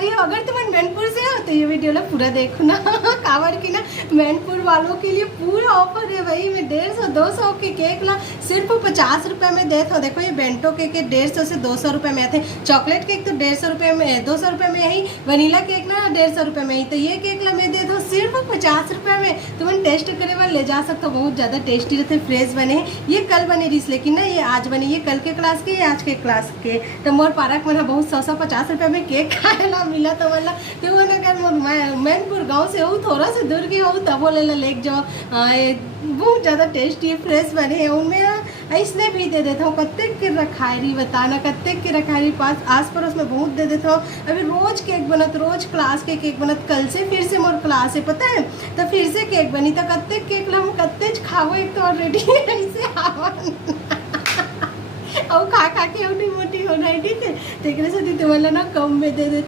रही हो, अगर तुम मैनपुर से हो तो ये वीडियो ला पूरा देखो ना। कावर की ना मैनपुर वालों के लिए पूरा ऑफर है भाई। मैं 150-200 के केक ला सिर्फ 50 रुपये में देता हूँ। देखो ये बेंटो केक 150 से 200 रुपये में आते। चॉकलेट केक तो 150 रुपये में, 200 रुपये में ही। वनीला केक ना 150 रुपये में ही। तो ये केक ला मैं दे दो सिर्फ 50 रुपये में। तुम टेस्ट करे वाले ले जा सकते हो, बहुत ज़्यादा टेस्टी रहते, फ्रेश बने हैं। ये कल बने रिस, लेकिन ना ये आज बने। ये कल के क्लास के, ये आज के क्लास के। तो मोर पारक में बहुत 100-150 रुपये में केक खाएला मिला। तो वाला तो वो अगर मैनपुर गाँव से हो, थोड़ा सा दूर के हो, तब वो ले जाओ। बहुत ज़्यादा टेस्टी फ्रेश बने हैं। उनमें ऐसने भी दे देता हूँ। कत्ते के रखायरी बताना, कत्ते के रखायरी पास आस पड़ोस में बहुत दे देता हूँ। अभी रोज केक बनत, रोज क्लास के केक बनत। कल से फिर से मोर क्लास है, पता है, तो फिर से केक बनी। तो कत्ते केक ला हम कत्ते खाओ, एक तो ऑलरेडी ऐसे आवन और खा के मोटी हो रही, ठीक है। तो एक तुम्हारा ना कम में दे दे।